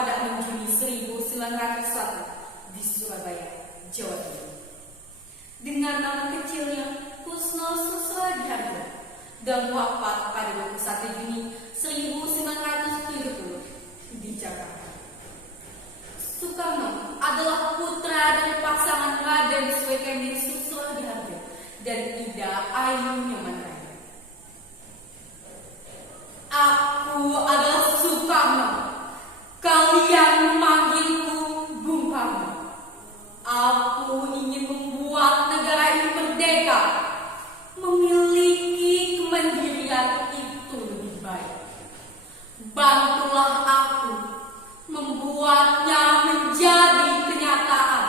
pada 6 Juni 1901 di Surabaya, Jawa Timur. Dengan nama kecilnya Kusno Susradiharjo dan wafat pada 21 Juni 1970 di Jakarta. Soekarno adalah putra dari pasangan Raden Swekemir Susradiharjo dan Ida Ayu Nyoman. Aku adalah Soekarno. Kalian memanggilku Bung Karno. Aku ingin membuat negara ini merdeka. Memiliki kemandirian itu lebih baik. Bantulah aku membuatnya menjadi kenyataan.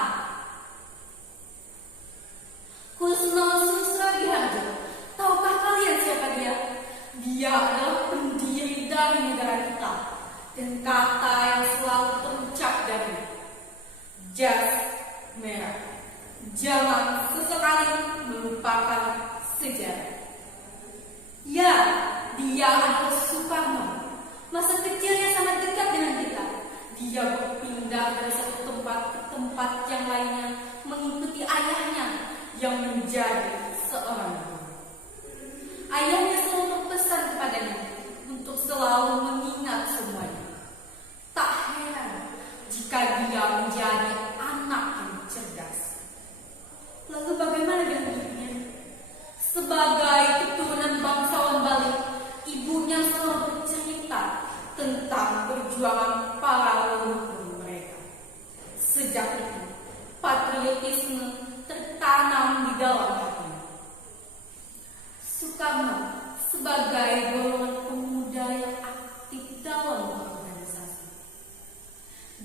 Kusno Susradiharjo. Tahukah kalian siapa dia? Dia adalah pendiri dari negara kita. Dan kata yang selalu terucap darinya, jas merah, jangan sesekali melupakan sejarah. Ya, dia adalah Soekarno. Masa kecilnya sangat dekat dengan kita. Dia berpindah dari satu tempat ke tempat yang lainnya, mengikuti ayahnya yang menjadi seorang guru. Ayahnya selalu berpesan kepadanya untuk selalu mengingat semuanya. Tak heran jika dia menjadi anak yang cerdas. Lalu bagaimana dengan hidupnya? Sebagai keturunan bangsawan Bali, ibunya selalu bercerita tentang perjuangan para leluhur mereka. Sejak itu, patriotisme tertanam di dalam hatinya. Soekarno sebagai golongan pemuda yang aktif dalam organisasi.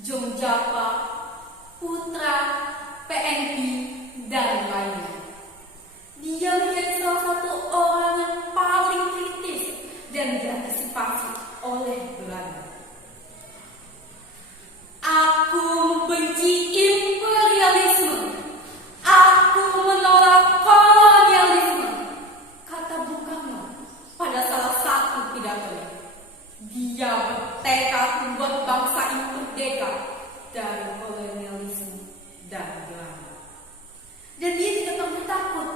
Jongjapa, Putra, PNI, dan lainnya. Dia menjadi salah satu orang yang paling kritis dan diantisipasi oleh Belanda. Aku membenci imperialisme. Aku menolak kolonialisme, kata Bung Karno pada salah satu pidatonya. Dia bertekad membuat bangsa ini merdeka dari kolonialisme dan Belanda. Dan dia tidak pernah takut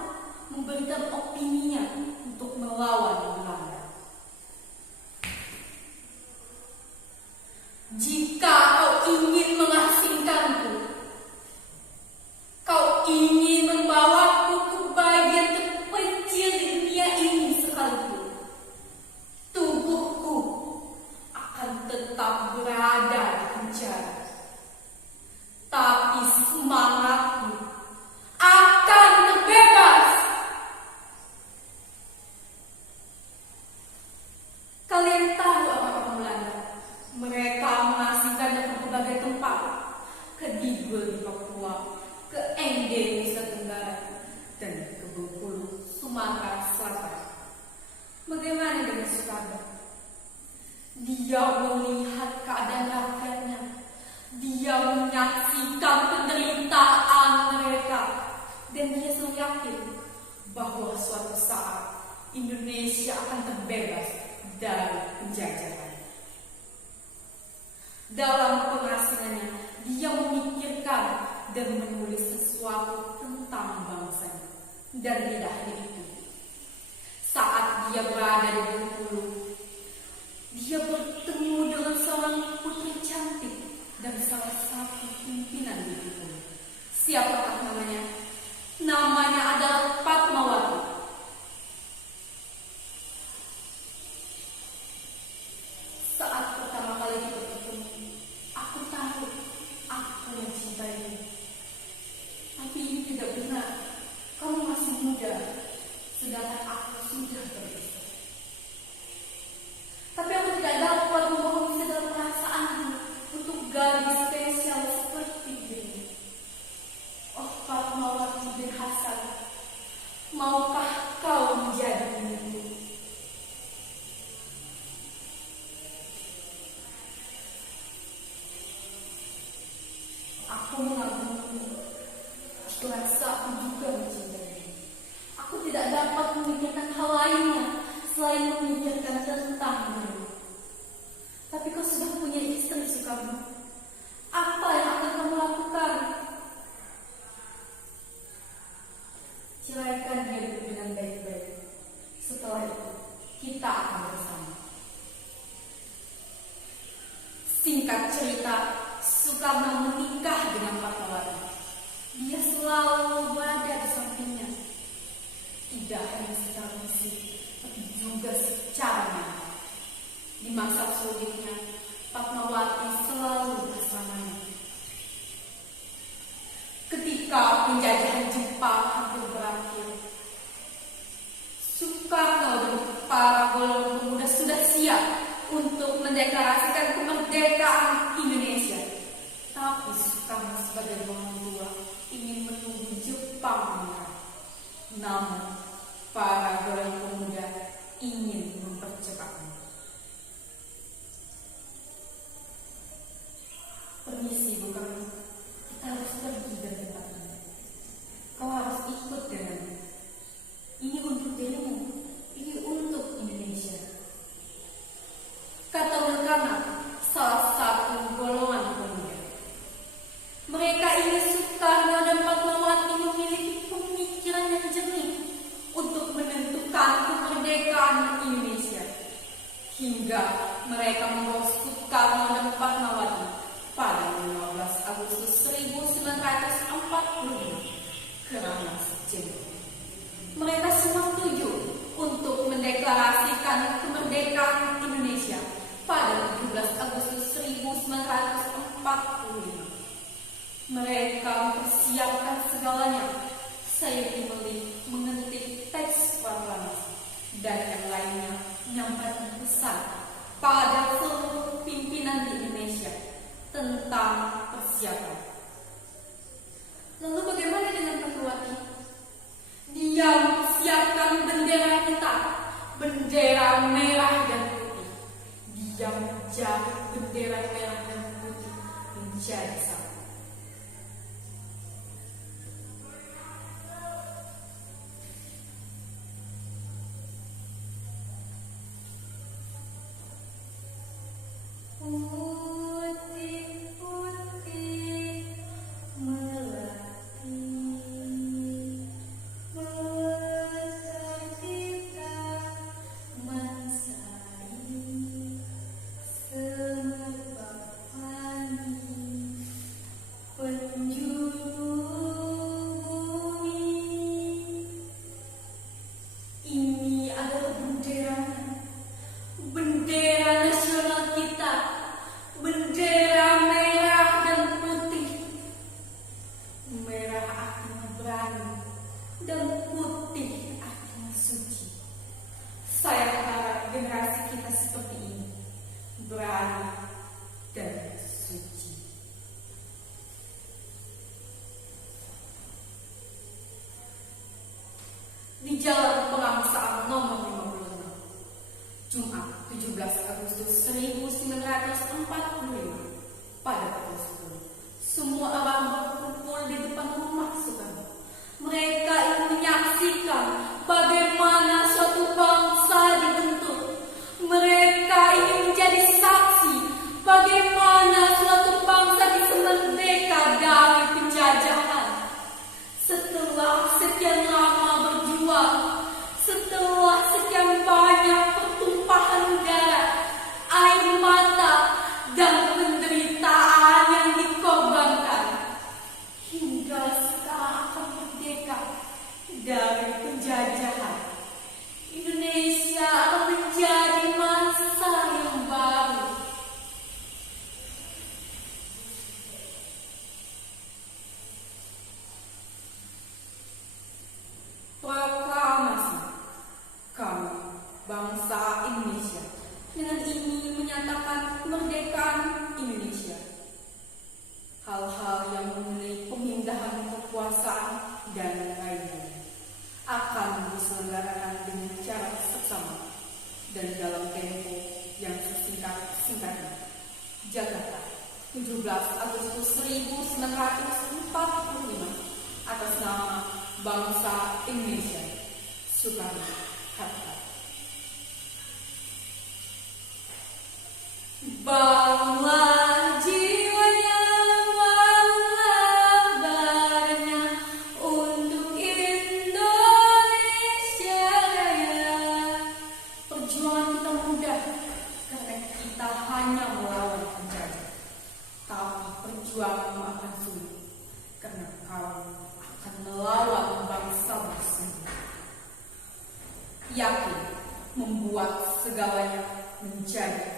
memberikan opininya untuk melawan Belanda. Jika kau ingin mengasingkanku, kau ingin membawaku ke bagian terpencil di dunia ini sekalipun, tubuhku akan tetap berada di penjara. Tapi semangatku akan terbebas. Kalian tahu apa-apa Belanda? Mereka mengasingkannya ke berbagai tempat. Ke Digul di Papua, ke Ende Nusa Tenggara, dan ke Bengkulu, Sumatera Selatan. Bagaimana dengan Soekarno? Dia melihat keadaan rakyatnya. Dia menyaksikan penderitaan mereka. Dan dia selalu yakin bahwa suatu saat Indonesia akan terbebas dari penjajahan. Dalam pengasingannya, dia memikirkan dan menulis sesuatu tentang bangsanya. Dan tidak hanya itu. Saat dia berada di Bengkulu, dia bertemu dengan seorang putri cantik dan salah satu pimpinan di Bengkulu. Siapakah namanya? Namanya adalah Fatmawati. Saat pertama kali kita bertemu, aku tahu aku mencintaimu. Tapi ini tidak benar. Kamu masih muda, sedangkan aku sudah beristri. Tapi aku tidak dapat membohongi segala perasaanku untuk gadis spesial seperti dirimu. Oh Fatmawati bin Hasan, maukah kau menjadi milikku? Aku mengagumi. Aku rasa aku juga mencintai. Aku tidak dapat memikirkan hal lainnya selain memikirkan tentang dirimu. Tapi kau sudah punya istri, Soekarno. ketika Soekarno menikah dengan Fatmawati, dia selalu berada di sampingnya. Tidak hanya secara fisik, tapi juga secara nyata. Di masa sulitnya, Fatmawati selalu bersamanya. Ketika penjajahan Jepang hampir berakhir, Soekarno dan para golongan pemuda sudah siap untuk mendeklarasikan kemerdekaan Indonesia. Tapi Soekarno sebagai orang tua ingin menunggu Jepang menyerah. Namun, para golongan pemuda ingin mempercepatnya. Permisi, Bu Karno. Kita harus pergi dari tempat ini. Kau harus ikut dengannya. Ini untuk dirimu. Ini untuk Indonesia. Kata Karno, salah satu golongan pemuda. Mereka ingin Soekarno dan Fatmawati memiliki pemikiran yang jernih untuk menentukan kemerdekaan Indonesia. Hingga mereka membawa Soekarno dan Fatmawati pada 15 Agustus 1945 ke Rangas Jember. Mereka semua setuju untuk mendeklarasikan kemerdekaan Indonesia pada 17 Agustus 1945. Mereka mempersiapkan segalanya. Saya dimilih mengetik teks proklamasi dan yang lainnya menyampaikan pesan pada seluruh pimpinan di Indonesia tentang persiapan. Lalu bagaimana dengan Fatmawati? Dia mempersiapkan bendera kita, bendera merah dan putih. Dia menjadi bendera merah dan putih menjadi satu. Di Jalan Pengangsaan nomor 56, Jumat 17 Agustus 1945 pada pukul 10. Semua orang berkumpul di depan rumah Soekarno. Mereka ingin menyaksikan bagaimana suatu bangsa dibentuk. Mereka ingin menjadi saksi bagaimana suatu bangsa bisa merdeka dari penjajahan. Setelah sekian lama berjuang, setelah sekian banyak pertumpahan darah, air mata, dan penderitaan yang dikorbankan, hingga sekarang akan merdeka dari penjajahan, Indonesia akan menjadi masa yang baru. Proklamasi kami, bangsa Indonesia, dengan ini menyatakan kemerdekaan Indonesia. Hal-hal yang mengenai pemindahan kekuasaan dan lainnya akan diselenggarakan dengan cara seksama dan dalam tempo yang sesingkat-singkatnya. Jakarta, 17 Agustus 1945, atas nama bangsa Indonesia, Soekarno Hatta. Bangunlah jiwanya, bangunlah badannya untuk Indonesia Raya. Perjuangan kita mudah karena kita hanya melawan penjajah. segalanya menjadi